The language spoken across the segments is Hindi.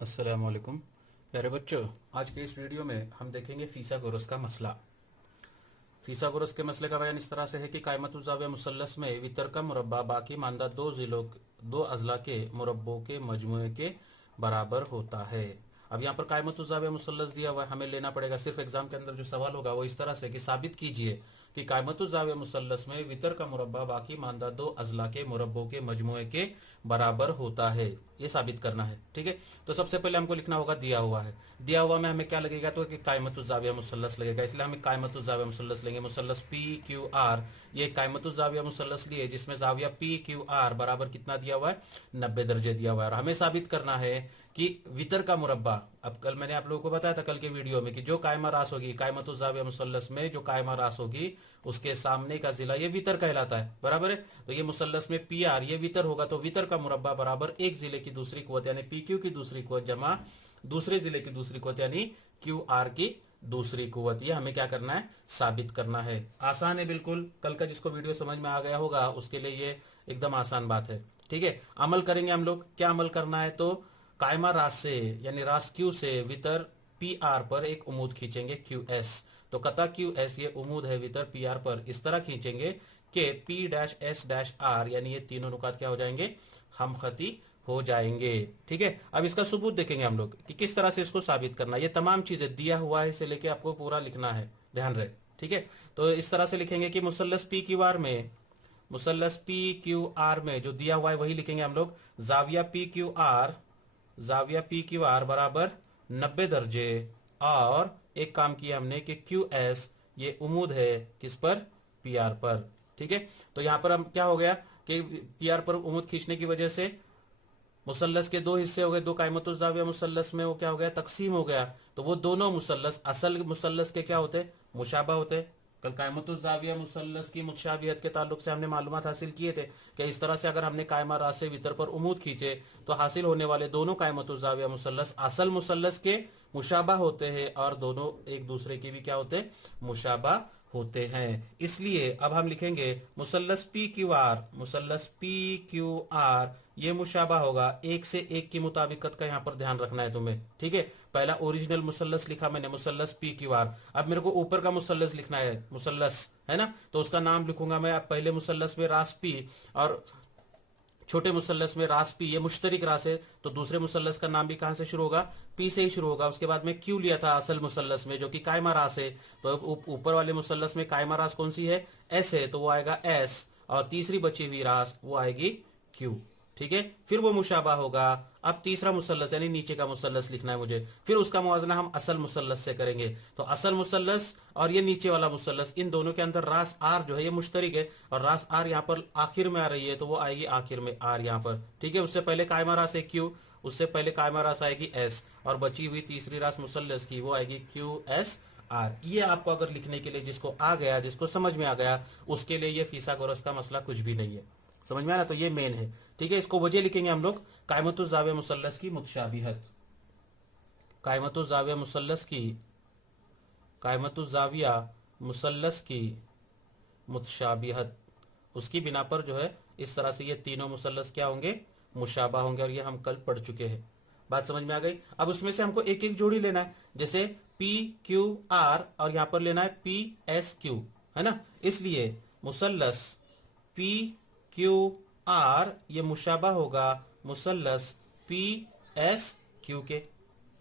अस्सलाम वालेकुम प्यारे बच्चों। आज के इस वीडियो में हम देखेंगे फीसागोरस का मसला। फीसागोरस के मसले का बयान इस तरह से है कि कायमतुज़्ज़ाविया मुसल्लस में वितर का मुरब्बा बाकी मानदा दो अज़ला के मुरब्बों के मजमूए के बराबर होता है। अब यहाँ पर कायमतुज़्ज़ाविया मुसल्लस दिया हुआ है, हमें लेना पड़ेगा। सिर्फ एग्जाम के अंदर जो सवाल होगा वो इस तरह से कि साबित कीजिए कि कायमतुज़्ज़ाविया मुसल्लस में वितर का मुरब्बा बाकी मानदा दो अज़ला के मुरब्बों के मजमूए के बराबर होता है। ये साबित करना है, ठीक है। तो सबसे पहले हमको लिखना होगा दिया हुआ है। दिया हुआ में हमें क्या लगेगा, तो कि कायमतुज़्ज़ाविया मुसल्लस लगेगा, इसलिए हमें कायमतुज़्ज़ाविया मुसल्लस लेंगे। मुसल्लस पी क्यू आर, ये कायमतुज़्ज़ाविया मुसल्लस लिए जिसमें जाविया पी क्यू आर बराबर कितना दिया हुआ है, 90 दर्जे दिया हुआ है। और हमें साबित करना है कि वितर का मुरब्बा, अब कल मैंने आप लोगों को बताया था कल के वीडियो में कि जो कायमा रास होगी कायमतुज़्ज़ाविया मुसल्लस में, जो कायमा रास होगी उसके सामने का जिला ये वितर कहलाता है, बराबर है। तो ये मुसल्लस में पी आर ये वितर होगा, तो वितर का मुरब्बा बराबर एक जिले की दूसरी कुवत यानी पी क्यू की दूसरी कुवत जमा दूसरे जिले की दूसरी कुवत यानी क्यू आर की दूसरी कुवत। ये हमें क्या करना है, साबित करना है। आसान है बिल्कुल, कल का जिसको वीडियो समझ में आ गया होगा उसके लिए ये एकदम आसान बात है, ठीक है। अमल करेंगे हम लोग। क्या अमल करना है, तो कायमा रास से यानी रास क्यू से वितर पी आर पर एक उमूद खींचेंगे क्यू एस। तो कता क्यू एस ये उमूद है वितर पी आर पर, इस तरह खींचेंगे कि P dash S dash R यानी ये तीनों नुकात क्या हो जाएंगे, हम खती हो जाएंगे, ठीक है। अब इसका सबूत देखेंगे हम लोग कि किस तरह से इसको साबित करना है। ये तमाम चीजें दिया हुआ है, इसे लेके आपको पूरा लिखना है, ध्यान रहे, ठीक है। तो इस तरह से लिखेंगे कि मुसल्लस पी क्यू आर में, मुसल्लस पी क्यू आर में जो दिया हुआ है वही लिखेंगे हम लोग। जाविया पी क्यू आर, जाविया पी क्यू आर बराबर 90 दर्जे। और एक काम किया हमने कि क्यू एस ये उमूद है किस पर, पी आर पर, ठीक है। तो यहां पर हम क्या हो गया कि पी आर पर उमूद खींचने की वजह से मुसल्लस के दो हिस्से हो गए, दो कायमतुज़्ज़ाविया मुसल्लस में वो क्या हो गया, तकसीम हो गया। तो वो दोनों मुसल्लस असल मुसल्लस के क्या होते, मुशाबा होते। कल कायमतुज़्ज़ाविया मुसल्लस की मुतशाबिहत के ताल्लुक से हमने मालूमात हासिल किए थे कि इस तरह से अगर हमने कायमा रास से वितर पर उमूद खींचे तो हासिल होने वाले दोनों कायमतुज़्ज़ाविया मुसल्लस असल मुसल्लस के मुशाबा होते हैं और दोनों एक दूसरे के भी क्या होते, मुशाबा होते हैं। इसलिए अब हम लिखेंगे मुसल्लस पी क्यू आर, मुसल्लस पी क्यू आर ये मुशाबा होगा एक से एक की मुताबिकत का यहां पर ध्यान रखना है तुम्हें, ठीक है। पहला ओरिजिनल मुसल्लस लिखा मैंने, मुसल्लस पी क्यू आर। अब मेरे को ऊपर का मुसल्लस लिखना है, मुसल्लस है ना, तो उसका नाम लिखूंगा मैं। अब पहले मुसल्लस में रास पी और छोटे मुसल्लस में रास पी ये मुश्तरिक रास है, तो दूसरे मुसल्लस का नाम भी कहां से शुरू होगा, पी से ही शुरू होगा। उसके बाद में क्यू लिया था असल मुसल्लस में जो कि कायमा रास है, तो ऊपर वाले मुसल्लस में कायमा रास कौन सी है, एस है, तो वो आएगा एस। और तीसरी बची हुई रास वो आएगी क्यू, ठीक है। फिर वो मुशाबा होगा। अब तीसरा मुसल्लस यानी नीचे का मुसल्लस लिखना है मुझे, फिर उसका मुआवजना हम असल मुसल्लस से करेंगे। तो असल मुसल्लस और ये नीचे वाला मुसल्लस, इन दोनों के अंदर रास आर जो है ये मुश्तरिक है, और रास आर यहाँ पर आखिर में आ रही है तो वो आएगी आखिर में आर यहाँ पर, ठीक है। उससे पहले कायमा रास है क्यू, उससे पहले कायमा रास आएगी एस, और बची हुई तीसरी रास मुसल्लस की वो आएगी क्यू एस आर। ये आपको अगर लिखने के लिए जिसको आ गया, जिसको समझ में आ गया, उसके लिए ये फीसागोरस का मसला कुछ भी नहीं है, समझ में आया। तो ये मेन है, ठीक है। इसको वजह लिखेंगे हम लोग, कायमतुज़्ज़ाविया मुसल्लस की मुतशाबिहत, कायमतुज़्ज़ाविया मुसल्लस की, कायमतुज़्ज़ाविया मुसल्लस की मुतशाबिहत, उसकी बिना पर जो है इस तरह से ये तीनों मुसल्लस क्या होंगे, मुशाबा होंगे। और ये हम कल पढ़ चुके हैं, बात समझ में आ गई। अब उसमें से हमको एक एक जोड़ी लेना है, जैसे पी क्यू आर और यहां पर लेना है पी एस क्यू, है ना। इसलिए मुसल्लस पी क्यू आर ये मुशाबा होगा मुसल्लस पी एस क्यू के,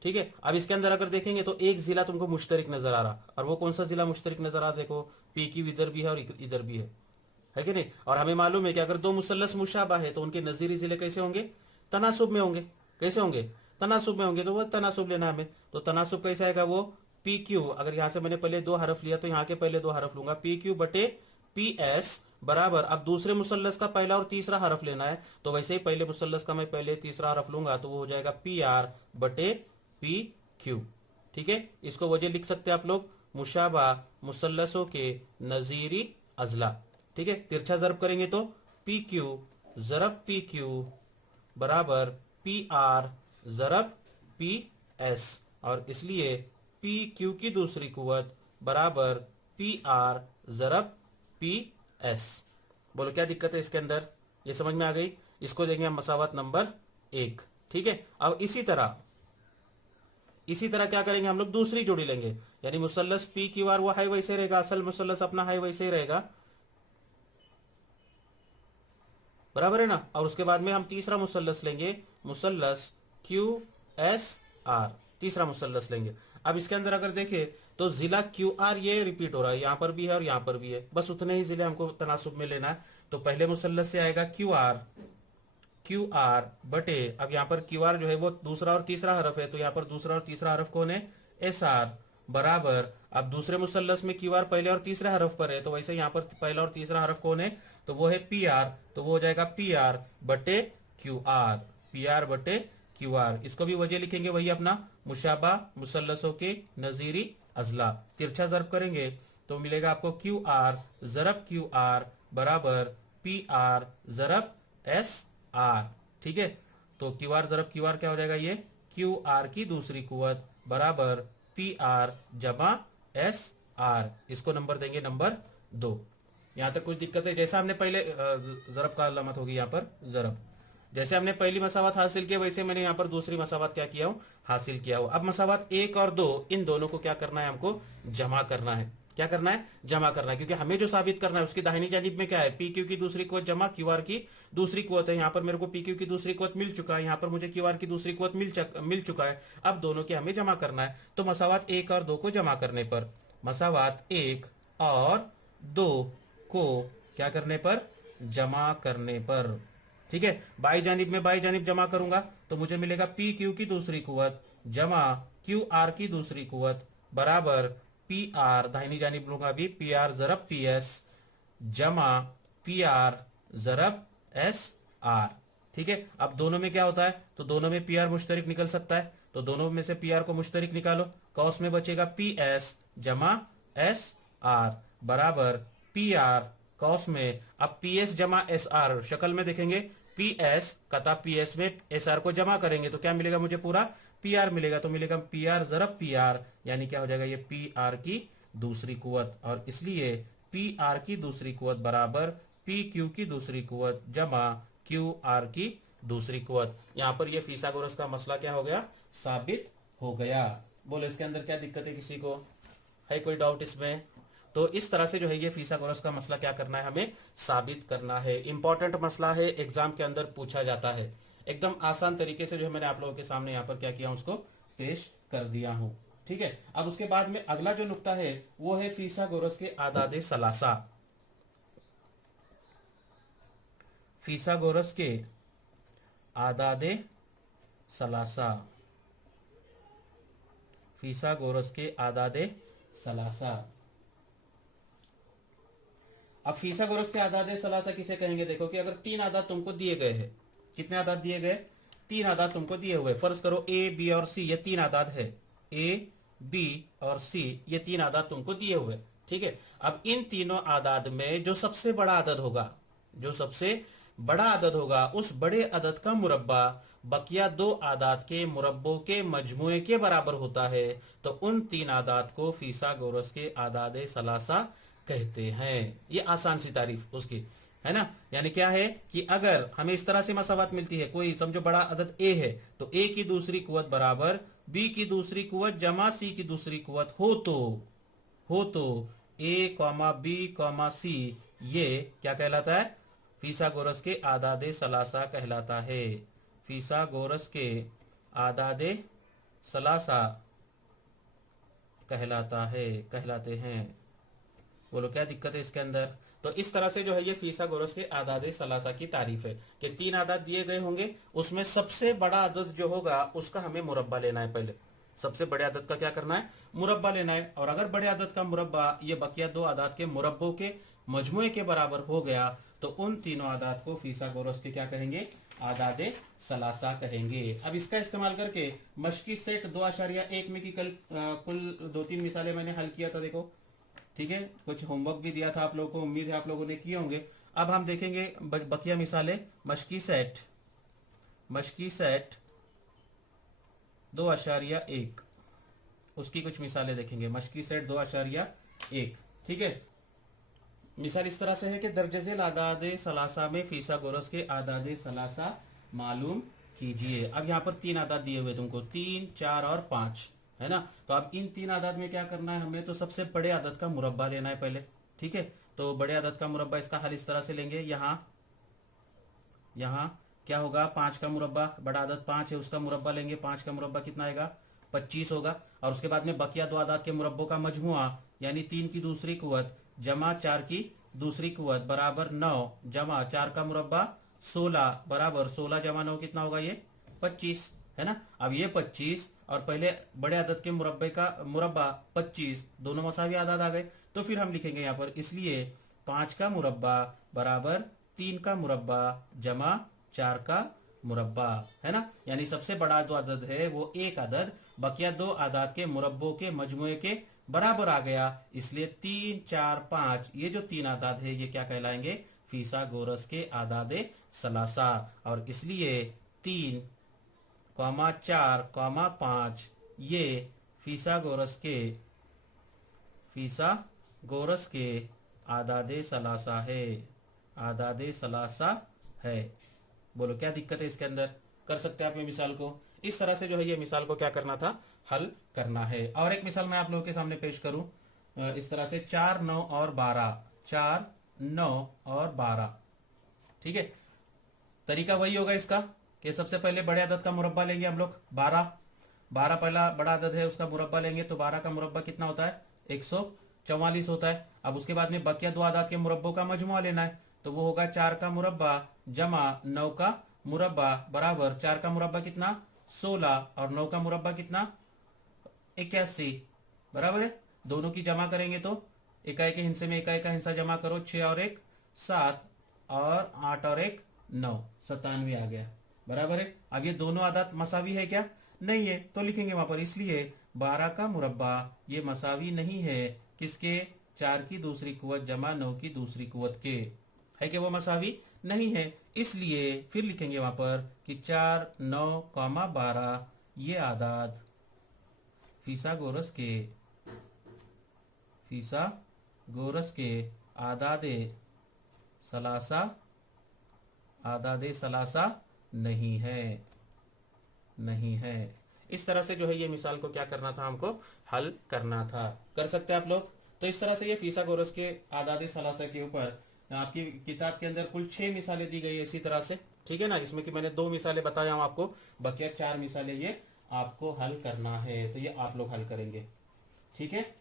ठीक है। अब इसके अंदर अगर देखेंगे तो एक जिला तुमको मुश्तरिक नजर आ रहा, और वो कौन सा जिला मुश्तरिक नजर आ रहा, देखो पी क्यू इधर भी है और इधर भी है कि नहीं। और हमें मालूम है कि अगर दो मुसल्लस मुशाबा है तो उनके नजीरी जिले कैसे होंगे, तनासुब में होंगे। कैसे होंगे, तनासुब में होंगे। तो वो तनासुब लेना हमें, तो तनासुब कैसे आएगा, वो पी क्यू, अगर यहां से मैंने पहले दो हरफ लिया तो यहां के पहले दो हरफ लूंगा, पी क्यू बटे पी एस बराबर। अब दूसरे मुसल्लस का पहला और तीसरा हरफ लेना है, तो वैसे ही पहले मुसल्लस का मैं पहले तीसरा हरफ लूंगा, तो वो हो जाएगा पी आर बटे पी क्यू, ठीक है। इसको वजह लिख सकते हैं आप लोग, मुशाबा मुसल्लसों के नजीरी अजला, ठीक है। तिरछा जरब करेंगे तो पी क्यू जरब पी क्यू बराबर पी आर जरब पी एस, और इसलिए पी क्यू की दूसरी कुवत बराबर पी आर जरब पी एस। बोलो क्या दिक्कत है इसके अंदर, ये समझ में आ गई। इसको देंगे हम मसावत नंबर 1, ठीक है। अब इसी तरह इसी तरह क्या करेंगे हम लोग, दूसरी जोड़ी लेंगे, यानी मुसल्लस पी क्यू आर वो है वैसे रहेगा, असल मुसल्लस अपना है वैसे ही रहेगा, बराबर है ना। और उसके बाद में हम तीसरा मुसल्लस लेंगे, मुसल्लस क्यू एस आर, तीसरा मुसल्लस लेंगे। अब इसके अंदर अगर देखें तो जिला क्यू आर ये रिपीट हो रहा है, यहां पर भी है और यहां पर भी है, बस उतने ही जिले हमको तनासुब में लेना है। तो पहले मुसल्लस से आएगा क्यू आर बटे, अब यहाँ पर क्यू आर जो है वो दूसरा और तीसरा हरफ है, तो यहाँ पर दूसरा और तीसरा हरफ कौन है, एस आर, बराबर। अब दूसरे मुसल्लस में क्यू आर पहले और तीसरे हरफ पर है, तो वैसे यहाँ पर पहला और तीसरा हरफ कौन है, तो वो है पी आर, तो वो हो जाएगा पी आर बटे क्यू आर, पी आर बटे क्यू आर। इसको भी वजह लिखेंगे वही अपना, मुशाबा मुसल्लसों के नजीरी अजला, तिरछा जरब करेंगे तो मिलेगा आपको क्यू आर जरब क्यू आर बराबर पी आर जरब एस आर, ठीक है। तो क्यू आर जरब क्यू आर क्या हो जाएगा, ये क्यू आर की दूसरी कुवत बराबर पी आर जमा एस आर, इसको नंबर देंगे नंबर 2। यहां तक कुछ दिक्कत है, जैसा हमने पहले जरब का अलामत होगी यहाँ पर जरब, जैसे हमने पहली मसावत हासिल किया वैसे मैंने यहाँ पर दूसरी मसावत क्या किया हूँ, हासिल किया हूँ। अब मसावत 1 और 2 इन दोनों को क्या करना है, हमको जमा करना है, क्या करना है, जमा करना है, क्योंकि हमें जो साबित करना है उसकी दाहिनी जानिब में क्या है, पी क्यू की दूसरी कुवत जमा क्यू आर की दूसरी कुवत है। यहाँ पर मेरे को पी क्यू की दूसरी कुवत मिल चुका है, यहाँ पर मुझे क्यू आर की दूसरी कुवत मिल चुका है। अब दोनों के हमें जमा करना है, तो मसावत 1 और 2 को जमा करने पर, मसावत 1 और 2 को क्या करने पर, जमा करने पर, ठीक है। बाई जानिब में बाई जानिब जमा करूंगा तो मुझे मिलेगा पी क्यू की दूसरी कुवत जमा क्यू आर की दूसरी कुवत बराबर पी आर, दाहिनी जानिब लूंगा भी, पी आर जरब पी एस जमा पी आर जरब एस आर, ठीक है। अब दोनों में क्या होता है, तो दोनों में पी आर मुश्तरिक निकल सकता है, तो दोनों में से पी आर को मुश्तरिक निकालो, कौस में बचेगा पी एस जमा एस आर बराबर पी आर कौस में, अब पी एस जमा एस आर शक्ल में देखेंगे, पी एस कता पी एस में एस आर को जमा करेंगे तो क्या मिलेगा, मुझे पूरा पी आर मिलेगा, तो मिलेगा पी आर जरब पी आर, यानी क्या हो जाएगा, ये पी आर की दूसरी कुवत, और इसलिए पी आर की दूसरी कुवत बराबर पी क्यू की दूसरी कुवत जमा क्यू आर की दूसरी कुवत। यहां पर ये फिसागोरस का मसला क्या हो गया, साबित हो गया। बोलो इसके अंदर क्या दिक्कत है, किसी को है कोई डाउट इसमें? तो इस तरह से जो है ये फिसागोरस का मसला क्या करना है, हमें साबित करना है। इंपॉर्टेंट मसला है, एग्जाम के अंदर पूछा जाता है, एकदम आसान तरीके से जो है मैंने आप लोगों के सामने यहाँ पर क्या किया, उसको पेश कर दिया हूं, ठीक है। अब उसके बाद में अगला जो नुक्ता है वो है फिसागोरस के आदादे सलासा, फिसागोरस के आदादे सलासा, फिसागोरस के आदादे सलासा। अब फिसागोरस के आदादे सलासा किसे कहेंगे, देखो कि अगर 3 आदाद तुमको दिए गए हैं, कितने आदाद दिए गए, 3 आदाद तुमको दिए हुए, फर्ज करो ए बी और सी, ये 3 आदाद है, ए बी और सी ये 3 आदाद तुमको दिए हुए, ठीक है। अब इन तीनों आदाद में जो सबसे बड़ा आदद होगा, जो सबसे बड़ा आदद होगा, उस बड़े आदद का मुरब्बा बकिया 2 आदाद के मुरब्बों के मजमुए के बराबर होता है, तो उन 3 आदाद को फिसागोरस के आदादे सलासा कहते हैं। ये आसान सी तारीफ उसकी है ना, यानी क्या है कि अगर हमें इस तरह से मसावत मिलती है, कोई समझो बड़ा अदद ए है, तो ए की दूसरी कुवत बराबर बी की दूसरी कुवत जमा सी की दूसरी कुवत हो तो ए कॉमा बी कॉमा सी ये क्या कहलाता है, फिसागोरस के आदादे सलासा कहलाता है। फिसागोरस के आदादे सलासा कहलाते हैं। बोलो क्या दिक्कत है इसके अंदर? तो इस तरह से जो है ये फिसागोरस के आदादे सलासा की तारीफ है कि 3 आदाद दिए गए होंगे, उसमें सबसे बड़ा आदद जो होगा उसका हमें मुरब्बा लेना है। पहले सबसे बड़े आदद का क्या करना है, मुरब्बा लेना है, और अगर बड़े आदद का मुरब्बा ये बकिया 2 आदाद के मुरब्बों के मजमुए के बराबर हो गया तो उन तीनों आदाद को फिसागोरस के क्या कहेंगे, आदादे सलासा कहेंगे। अब इसका इस्तेमाल करके मशकी सेट 2.1 में की कल कुल 2-3 मिसालें मैंने हल किया था, देखो ठीक है, कुछ होमवर्क भी दिया था आप लोगों को, उम्मीद है आप लोगों ने किए होंगे। अब हम देखेंगे बकिया मिसालें, मशकी सेट 2.1 उसकी कुछ मिसालें देखेंगे, मशकी सेट 2.1, ठीक है। मिसाल इस तरह से है कि दर्जेल आदादे सलासा में फिसागोरस के आदादे सलासा मालूम कीजिए। अब यहाँ पर 3 आदाद दिए हुए तुमको, 3, 4 और 5, है ना। तो अब इन तीन आदाद में क्या करना है हमें, तो सबसे बड़े आदद का मुरब्बा लेना है पहले, ठीक है। तो बड़े आदद का मुरब्बा, इसका हल इस तरह से लेंगे। यहाँ क्या होगा, 5 का मुरब्बा, बड़ा आदद 5 है उसका मुरब्बा लेंगे, 5 का मुरब्बा कितना आएगा, 25 होगा। और उसके बाद में बकिया दो आदाद के मुरब्बों का मजमुआ, यानी 3 की दूसरी कुवत जमा 4 की दूसरी कुवत बराबर 9 जमा 4 का मुरब्बा 16 बराबर 16 जमा 9 कितना होगा, ये 25, है ना। अब ये 25 और पहले बड़े आदद के मुरब्बे का मुरब्बा 25 दोनों मसावी आदाद आ गए। तो फिर हम लिखेंगे यहाँ पर, इसलिए 5 का मुरब्बा बराबर 3 का मुरब्बा जमा 4 का मुरब्बा, है ना। यानी सबसे बड़ा जो आदद है वो एक आदद बकिया दो आदाद के मुरब्बों के मजमुए के बराबर आ गया, इसलिए 3, 4, 5 ये जो तीन आदाद है ये क्या कहलाएंगे, फीसागोरस के आदादे सलासा। और इसलिए 3, 4, 5 ये फीसागोरस के आदादे सलासा है, आदादे सलासा है। बोलो क्या दिक्कत है इसके अंदर, कर सकते हैं आप ये मिसाल को। इस तरह से जो है ये मिसाल को क्या करना था, हल करना है। और एक मिसाल मैं आप लोगों के सामने पेश करूं इस तरह से 4, 9 और 12, 4, 9 और 12, ठीक है। तरीका वही होगा इसका कि सबसे पहले बड़े आदद का मुरब्बा लेंगे हम लोग, 12 पहला बड़ा आदद है उसका मुरब्बा लेंगे, तो 12 का मुरब्बा कितना होता है, 144 होता है। अब उसके बाद में बकिया दो आदाद के मुरब्बों का मजमुआ लेना है, तो वो होगा 4 का मुरब्बा जमा 9 का मुरब्बा बराबर 4 का मुरब्बा कितना 16 और 9 का मुरब्बा कितना 81, बराबर है। दोनों की जमा करेंगे तो इकाई के हिस्से में इकाई का हिस्सा जमा करो, 6 और 1 7 और 8 और 1 9, 97 आ गया, बराबर है। अब ये दोनों आदाद मसावी है क्या, नहीं है, तो लिखेंगे वहां पर, इसलिए 12 का मुरब्बा ये मसावी नहीं है किसके, 4 की दूसरी कुवत जमा 9 की दूसरी कुवत के, है कि वो मसावी नहीं है। इसलिए फिर लिखेंगे वहां पर कि 4, 9, 12 ये आदाद फीसागोरस के आदादे सलासा नहीं है। इस तरह से जो है ये मिसाल को क्या करना था, हमको हल करना था। कर सकते हैं आप लोग। तो इस तरह से ये फीसागोरस के आदादे सलासा के ऊपर आपकी किताब के अंदर कुल 6 मिसालें दी गई है इसी तरह से, ठीक है ना। इसमें कि मैंने 2 मिसालें बताया हूं आपको, बकिया 4 मिसालें ये आपको हल करना है, तो ये आप लोग हल करेंगे, ठीक है।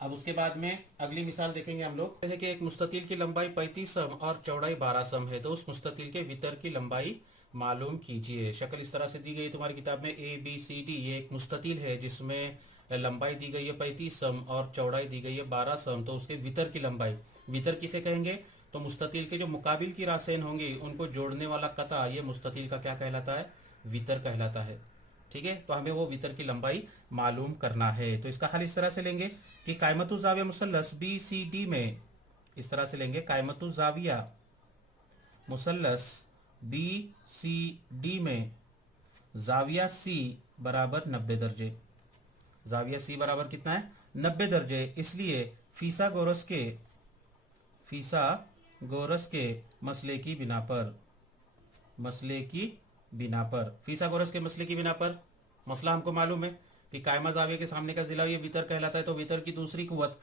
अब उसके बाद में अगली मिसाल देखेंगे हम लोग, जैसे कि एक मुस्ततील की लंबाई 35 सम और चौड़ाई 12 सम है, तो उस मुस्ततील के वितर की लंबाई मालूम कीजिए। शक्ल इस तरह से दी गई तुम्हारी किताब में, ABCD ये एक मुस्ततील है जिसमें लंबाई दी गई है 35 सम और चौड़ाई दी गई है 12 सम, तो उसके वितर की लंबाई, वितर किसे कहेंगे, तो मुस्ततील के जो मुकाबिल की रासेन होंगी उनको जोड़ने वाला कता, ये मुस्ततील का क्या कहलाता है, वितर कहलाता है, ठीक है। तो हमें वो वितर की लंबाई मालूम करना है। तो इसका हल इस तरह से लेंगे कि कायमतु जाविया मुसल्लस BCD में, इस तरह से लेंगे, कायमतु जाविया मुसल्लस BCD में जाविया C बराबर 90 दर्जे, जाविया C बराबर कितना है, 90 दर्जे। इसलिए फीसागोरस के मसले की बिना पर फीसागोरस के मसले की बिना पर मसला हमको मालूम है कि कायमा जाविया के सामने का जिला ये वितर कहलाता है, तो वितर की दूसरी कुवत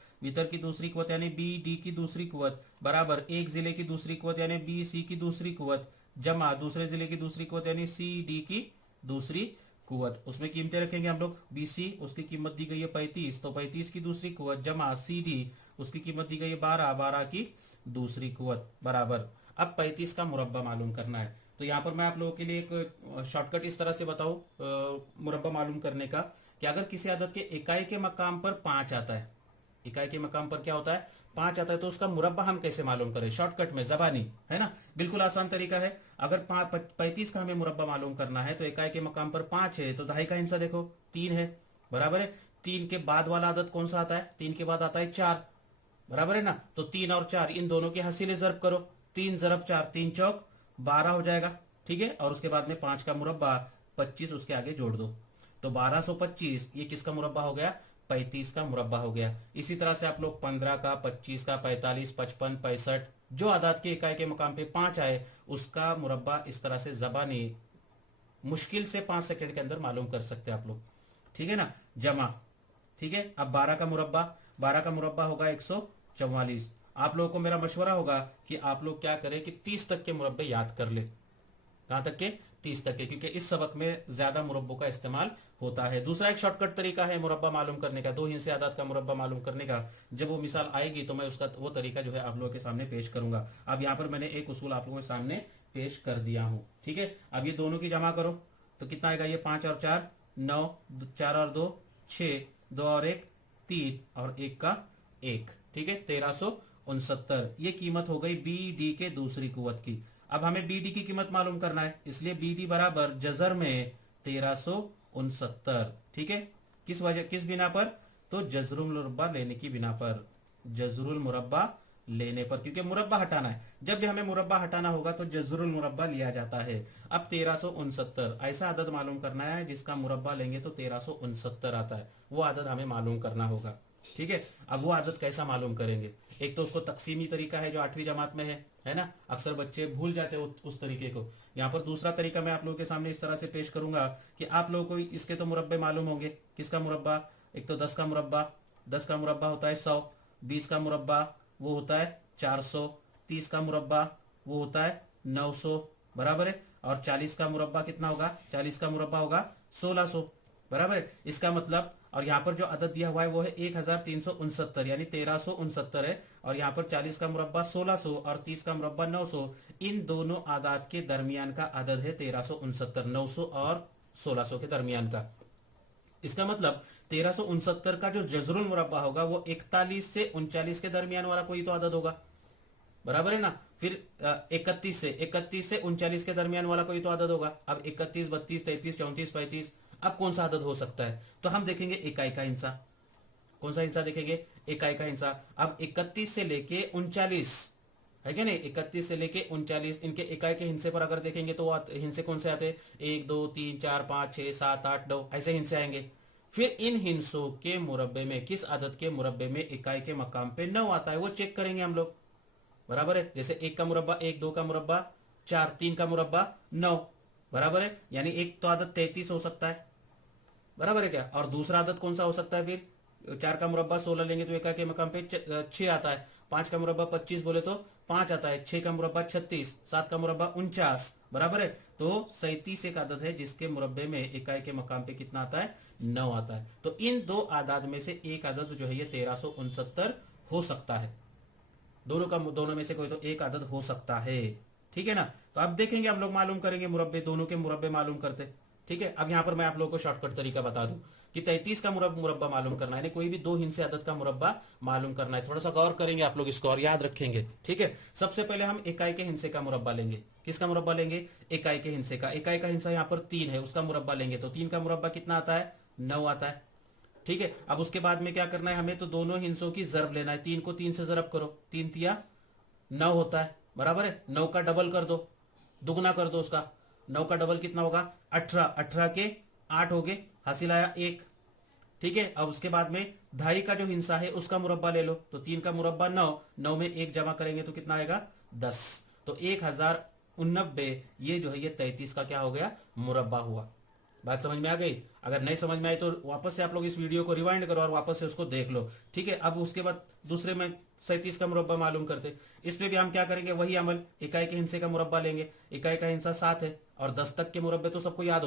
यानी BD की दूसरी कुवत बराबर एक जिले की दूसरी कुवत यानी BC की दूसरी कुवत जमा दूसरे जिले की दूसरी कुवत यानी CD की दूसरी कुवत। उसमें कीमतें रखेंगे हम लोग, BC उसकी कीमत दी गई है 35, तो 35 की दूसरी कुवत जमा CD उसकी कीमत दी गई है 12, 12 की दूसरी कुवत बराबर। अब 35 का मुरब्बा मालूम करना है, तो यहाँ पर मैं आप लोगों के लिए एक शॉर्टकट इस तरह से बताऊं मुरब्बा मालूम करने का, कि अगर किसी आदत के इकाई के मकाम पर 5 आता है, इकाई के मकाम पर क्या होता है, 5 आता है, तो उसका मुरब्बा हम कैसे मालूम करें, शॉर्टकट में, जबानी, है ना, बिल्कुल आसान तरीका है। अगर 35 का हमें मुरब्बा मालूम करना है, तो इकाई के मकाम पर 5 है, तो दहाई का हिस्सा देखो 3 है, बराबर है। 3 के बाद वाला आदत कौन सा आता है, 3 के बाद आता है 4, बराबर है ना। तो 3 और 4 इन दोनों के हसीले जरब करो, 3 ज़रब 4 3 चौक 12 हो जाएगा, ठीक है। और उसके बाद में 5 का मुरब्बा 25 उसके आगे जोड़ दो, तो 1225 ये किसका मुरब्बा हो गया, 35 का मुरब्बा हो गया। इसी तरह से आप लोग 15 का, 25 का, 45, 55, 65 जो आदात के इकाई के मकाम पे 5 आए उसका मुरब्बा इस तरह से जबानी मुश्किल से 5 सेकंड के अंदर मालूम कर सकते हैं आप लोग। ठीक है ना, जमा, ठीक है। अब 12 का मुरब्बा होगा 144। आप लोगों को मेरा मशवरा होगा कि आप लोग क्या करें कि 30 तक के मुरब्बे याद कर ले। कहां तक के? 30 तक के, क्योंकि इस सबक में ज्यादा मुरब्बों का इस्तेमाल होता है। दूसरा एक शॉर्टकट तरीका है मुरब्बा मालूम करने का, दो हिस्से आदात का मुरब्बा मालूम करने का। जब वो मिसाल आएगी तो मैं उसका वो तरीका जो है आप लोगों के सामने पेश करूंगा। अब यहाँ पर मैंने एक उसूल आप लोगों के सामने पेश कर दिया हूं, ठीक है। अब ये दोनों की जमा करो तो कितना आएगा? ये 5 और 4 9, 4 और 2 6, 2 और 1 3 और 1 का 1, ठीक है। 1369 ये कीमत हो गई बी डी के दूसरी कुवत की। अब हमें बी डी की कीमत मालूम करना है, इसलिए बी डी बराबर जजर में 1369, ठीक है। किस वजह, किस बिना पर? तो जजरुल मुरब्बा लेने की बिना पर, जजरुल मुरब्बा लेने पर, क्योंकि मुरब्बा हटाना है। जब भी हमें मुरब्बा हटाना होगा तो जजरुल मुरब्बा लिया जाता है। अब 1369 ऐसा आदद मालूम करना है जिसका मुरब्बा लेंगे तो 1369 आता है, वो आदद हमें मालूम करना होगा, ठीक है। अब वो आदत कैसा मालूम करेंगे? एक तो उसको तकसीमी तरीका है जो 8वीं जमात में है ना, अक्सर बच्चे भूल जाते हैं उस तरीके को। यहाँ पर दूसरा तरीका मैं आप लोगों के सामने इस तरह से पेश करूंगा कि आप लोगों को इसके तो मुरब्बे मालूम होंगे। किसका मुरब्बा? एक तो 10 का मुरब्बा, 10 का मुरब्बा होता है 100, 20 का मुरब्बा वो होता है 400, 30 का मुरब्बा वो होता है 900, बराबर है। और 40 का मुरब्बा कितना होगा? 40 का मुरब्बा होगा 1600, बराबर है। इसका मतलब, और यहाँ पर जो अदद दिया हुआ है वो है 1369 यानी 1369 है, और यहाँ पर 40 का मुरब्बा 1600 और 30 का मुरब्बा 900। इन दोनों आदाद के दरमियान का अदद है 1369, 900 और 1600 के दरमियान का। इसका मतलब 1369 का जो जजरुल मुरब्बा होगा वो 41 से 39 के दरमियान वाला कोई तो आदद होगा, बराबर है ना। फिर 31 से 39 के दरमियान वाला कोई तो आदद होगा। अब 31, 32, 33, 34, 35, अब कौन सा आदद हो सकता है? तो हम देखेंगे इकाई का हिस्सा। कौन सा हिस्सा देखेंगे? इकाई का हिस्सा। अब 31 से लेके 39 है क्या नहीं, 31 से लेके 39 इनके इकाई के हिस्से पर अगर देखेंगे तो हिस्से कौन से आते हैं? 1 2 3 4 5 6 7 8 9 ऐसे हिस्से आएंगे। फिर इन हिस्सों के मुरब्बे में किस आदद के मुरब्बे में इकाई के मकाम पे 9 आता है वो चेक करेंगे हम लोग, बराबर है। जैसे 1 का मुरब्बा 1, 2 का मुरब्बा 4, 3 का मुरब्बा 9, बराबर है। यानी एक तो आदत 33 हो सकता है, बराबर है क्या। और दूसरा आदत कौन सा हो सकता है? फिर 4 का मुरब्बा 16 लेंगे तो इकाई के मकाम पे 6 आता है। 5 का मुरब्बा 25 बोले तो 5 आता है। 6 का मुरब्बा 36, 7 का मुरब्बा 49, बराबर है। तो 37 एक आदत है जिसके मुरब्बे में इकाई के मकाम पे कितना आता है? 9 आता है। तो इन दो आदाद में से एक आदत जो है ये 1369 हो सकता है। दोनों में से कोई तो एक आदद हो सकता है, ठीक है ना। तो अब देखेंगे हम लोग मालूम करेंगे मुरब्बे, दोनों के मुरब्बे मालूम करते, ठीक है। अब यहां पर मैं आप लोगों को शॉर्टकट तरीका बता दूं कि 33 का मुरब्बा मालूम करना है, यानी कोई भी दो हिस्से आदत का मुरब्बा मालूम करना है। थोड़ा सा गौर करेंगे आप लोग इसको और याद रखेंगे, ठीक है। सबसे पहले हम इकाई के हिस्से का मुरब्बा लेंगे। किसका मुरब्बा लेंगे? इकाई के हिस्से का। इकाई का हिस्सा यहाँ पर 3 है, उसका मुरब्बा लेंगे तो 3 का मुरब्बा कितना आता है? 9 आता है, ठीक है। अब उसके बाद में क्या करना है हमें? तो दोनों हिस्सों की जरब लेना है। 3 को 3 से जरब करो, 3 तिया 9 होता है, बराबर है। 9 का डबल कर दो, दुगना कर दो उसका। 9 का डबल कितना होगा? 18, 18 के 8 हो गए, हासिल आया 1, ठीक है। अब उसके बाद में ढाई का जो हिस्सा है उसका मुरब्बा ले लो, तो 3 का मुरब्बा 9, 9 में 1 जमा करेंगे तो कितना आएगा? 10। तो 1089 ये जो है ये 33 का क्या हो गया? मुरब्बा हुआ। बात समझ में आ गई? अगर नहीं समझ में आई तो वापस से आप लोग इस वीडियो को रिवाइंड करो और वापस से उसको देख लो, ठीक है। अब उसके बाद दूसरे में 37 का मुरब्बा मालूम करते, इसमें भी हम क्या करेंगे? वही अमल, इकाई के हिस्से का मुरब्बा लेंगे। इकाई का हिस्सा 7 है और 10 तक के मुरब्बे तो सबको याद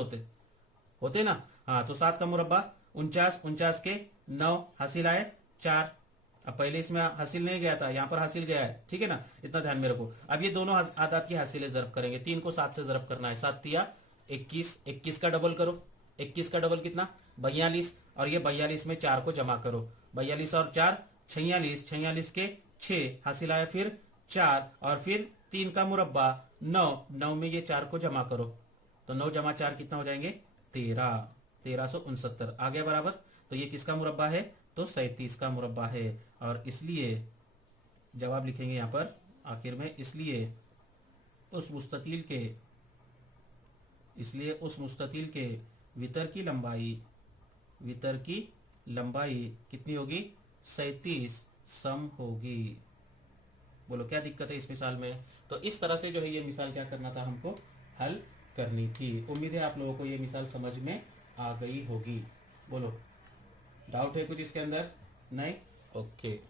होते ना। हाँ, तो 7 का मुरब्बा 49, 49 के 9, हासिल आए 4। अब पहले इसमें हासिल नहीं गया था, यहाँ पर हासिल गया है, ठीक है ना। इतना ध्यान में रखो। अब ये दोनों आदात की हासिलें जरब करेंगे। 3 को 7 से जरब करना है, 7 तिया 21, 21 का डबल करो। 21 का डबल कितना? 42, और ये 42 में 4 को जमा करो। 42 और 4 46, 46 के 6, हासिल आया फिर 4, और फिर 3 का मुरब्बा 9, 9 में ये 4 को जमा करो, तो 9 जमा 4 कितना हो जाएंगे? 13, 1369 आ गया बराबर। तो ये किसका मुरब्बा है? तो 37 का मुरब्बा है। और इसलिए जवाब लिखेंगे यहां पर आखिर में, इसलिए उस मुस्ततील के वितर की लंबाई कितनी होगी? 37 सम होगी। बोलो क्या दिक्कत है इस मिसाल में? तो इस तरह से जो है ये मिसाल क्या करना था हमको? हल करनी थी। उम्मीद है आप लोगों को ये मिसाल समझ में आ गई होगी। बोलो, डाउट है कुछ इसके अंदर? नहीं? ओके।